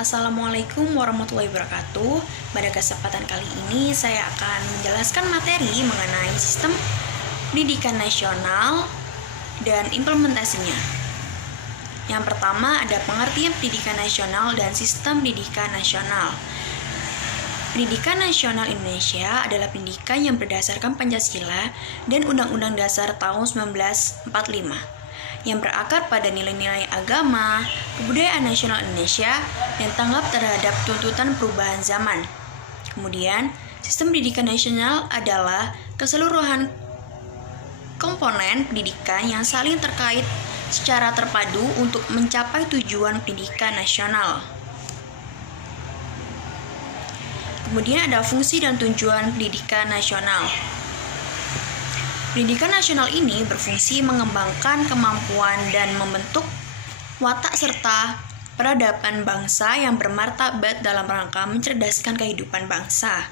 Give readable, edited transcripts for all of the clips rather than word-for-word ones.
Assalamualaikum warahmatullahi wabarakatuh. Pada kesempatan kali ini saya akan menjelaskan materi mengenai sistem pendidikan nasional dan implementasinya. Yang pertama ada pengertian pendidikan nasional dan sistem pendidikan nasional. Pendidikan nasional Indonesia adalah pendidikan yang berdasarkan Pancasila dan Undang-Undang Dasar tahun 1945 yang berakar pada nilai-nilai agama, kebudayaan nasional Indonesia, dan tanggap terhadap tuntutan perubahan zaman. Kemudian, sistem pendidikan nasional adalah keseluruhan komponen pendidikan yang saling terkait secara terpadu untuk mencapai tujuan pendidikan nasional. Kemudian ada fungsi dan tujuan pendidikan nasional. Pendidikan nasional ini berfungsi mengembangkan kemampuan dan membentuk watak serta peradaban bangsa yang bermartabat dalam rangka mencerdaskan kehidupan bangsa.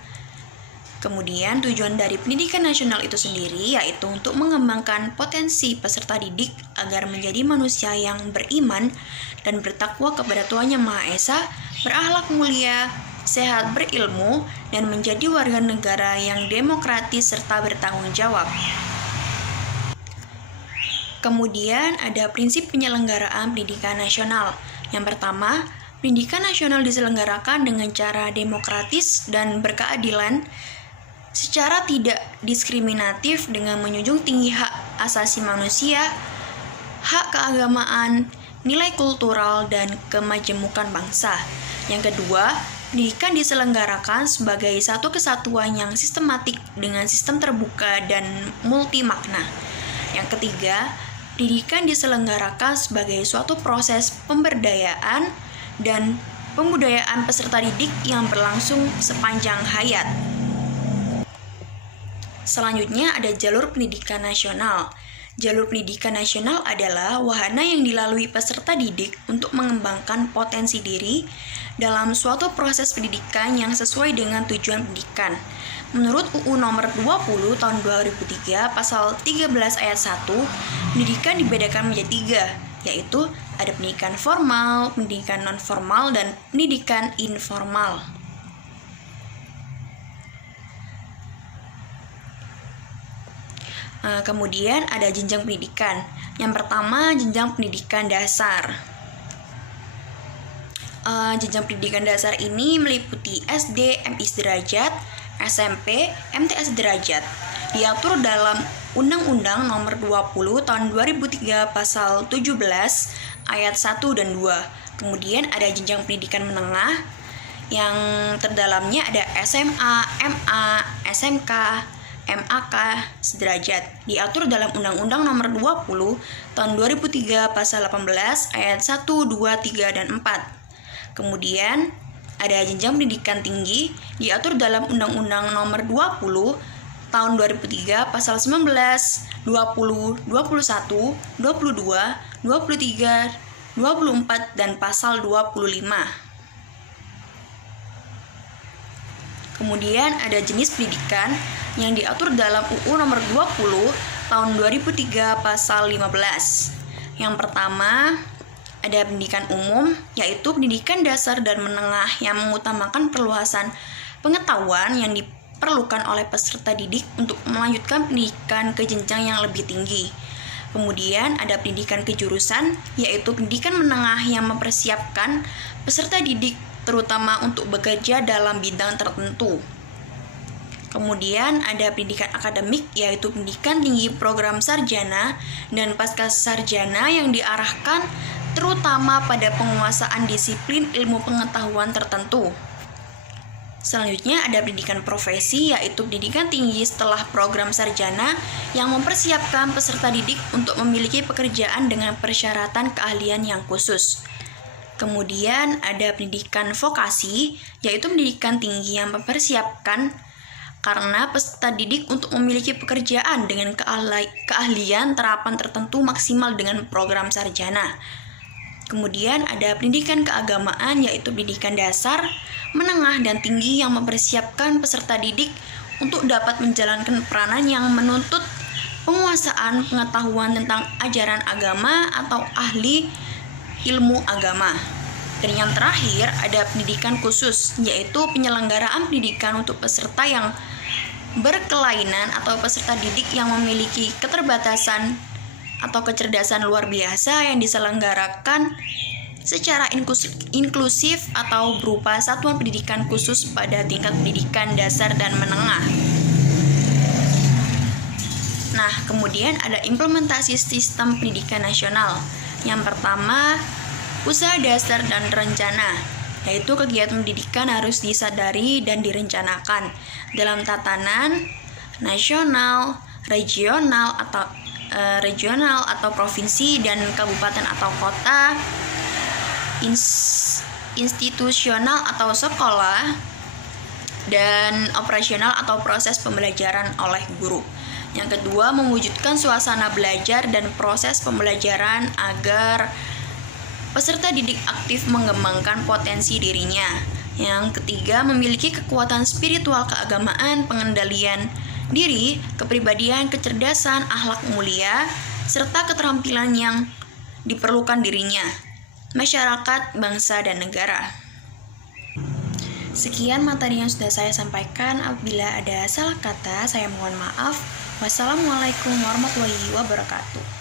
Kemudian tujuan dari pendidikan nasional itu sendiri yaitu untuk mengembangkan potensi peserta didik agar menjadi manusia yang beriman dan bertakwa kepada Tuhan Yang Maha Esa, berakhlak mulia, sehat, berilmu, dan menjadi warga negara yang demokratis serta bertanggung jawab. Kemudian ada prinsip penyelenggaraan pendidikan nasional. Yang pertama, pendidikan nasional diselenggarakan dengan cara demokratis dan berkeadilan secara tidak diskriminatif dengan menjunjung tinggi hak asasi manusia, hak keagamaan, nilai kultural, dan kemajemukan bangsa. Yang kedua, pendidikan diselenggarakan sebagai satu kesatuan yang sistematik dengan sistem terbuka dan multi makna. Yang ketiga, pendidikan diselenggarakan sebagai suatu proses pemberdayaan dan pembudayaan peserta didik yang berlangsung sepanjang hayat. Selanjutnya ada jalur pendidikan nasional. Jalur pendidikan nasional adalah wahana yang dilalui peserta didik untuk mengembangkan potensi diri dalam suatu proses pendidikan yang sesuai dengan tujuan pendidikan. Menurut UU nomor 20 tahun 2003 pasal 13 ayat 1, pendidikan dibedakan menjadi 3, yaitu ada pendidikan formal, pendidikan non-formal, dan pendidikan informal. Kemudian ada jenjang pendidikan. Yang pertama, jenjang pendidikan dasar. Jenjang pendidikan dasar ini meliputi SD, MI sederajat, SMP, MTS sederajat. Diatur dalam Undang-Undang nomor 20 tahun 2003 pasal 17 ayat 1 dan 2. Kemudian ada jenjang pendidikan menengah yang terdalamnya ada SMA, MA, SMK, MAK sederajat. Diatur dalam Undang-Undang nomor 20 tahun 2003 pasal 18 ayat 1, 2, 3, dan 4. Kemudian ada jenjang pendidikan tinggi diatur dalam Undang-Undang nomor 20 tahun 2003 pasal 19, 20, 21, 22, 23, 24, dan pasal 25. Kemudian ada jenis pendidikan yang diatur dalam UU nomor 20 tahun 2003 pasal 15. Yang pertama, ada pendidikan umum, yaitu pendidikan dasar dan menengah yang mengutamakan perluasan pengetahuan yang diperlukan oleh peserta didik untuk melanjutkan pendidikan ke jenjang yang lebih tinggi. Kemudian ada pendidikan kejurusan, yaitu pendidikan menengah yang mempersiapkan peserta didik terutama untuk bekerja dalam bidang tertentu. Kemudian ada pendidikan akademik, yaitu pendidikan tinggi program sarjana dan pasca sarjana yang diarahkan terutama pada penguasaan disiplin ilmu pengetahuan tertentu. Selanjutnya ada pendidikan profesi, yaitu pendidikan tinggi setelah program sarjana yang mempersiapkan peserta didik untuk memiliki pekerjaan dengan persyaratan keahlian yang khusus. Kemudian ada pendidikan vokasi, yaitu pendidikan tinggi yang mempersiapkan karena peserta didik untuk memiliki pekerjaan dengan keahlian terapan tertentu maksimal dengan program sarjana. Kemudian ada pendidikan keagamaan, yaitu pendidikan dasar, menengah, dan tinggi yang mempersiapkan peserta didik untuk dapat menjalankan peranan yang menuntut penguasaan pengetahuan tentang ajaran agama atau ahli ilmu agama. Dan yang terakhir ada pendidikan khusus, yaitu penyelenggaraan pendidikan untuk peserta yang berkelainan atau peserta didik yang memiliki keterbatasan atau kecerdasan luar biasa yang diselenggarakan secara inklusif atau berupa satuan pendidikan khusus pada tingkat pendidikan dasar dan menengah. Nah, kemudian ada implementasi sistem pendidikan nasional. Yang pertama, usaha dasar dan rencana, yaitu kegiatan pendidikan harus disadari dan direncanakan dalam tatanan nasional, regional atau provinsi dan kabupaten atau kota, institusional atau sekolah, dan operasional atau proses pembelajaran oleh guru. Yang kedua, mewujudkan suasana belajar dan proses pembelajaran agar peserta didik aktif mengembangkan potensi dirinya. Yang ketiga, memiliki kekuatan spiritual keagamaan, pengendalian diri, kepribadian, kecerdasan, akhlak mulia, serta keterampilan yang diperlukan dirinya, masyarakat, bangsa, dan negara. Sekian materi yang sudah saya sampaikan. Apabila ada salah kata, saya mohon maaf. Wassalamualaikum warahmatullahi wabarakatuh.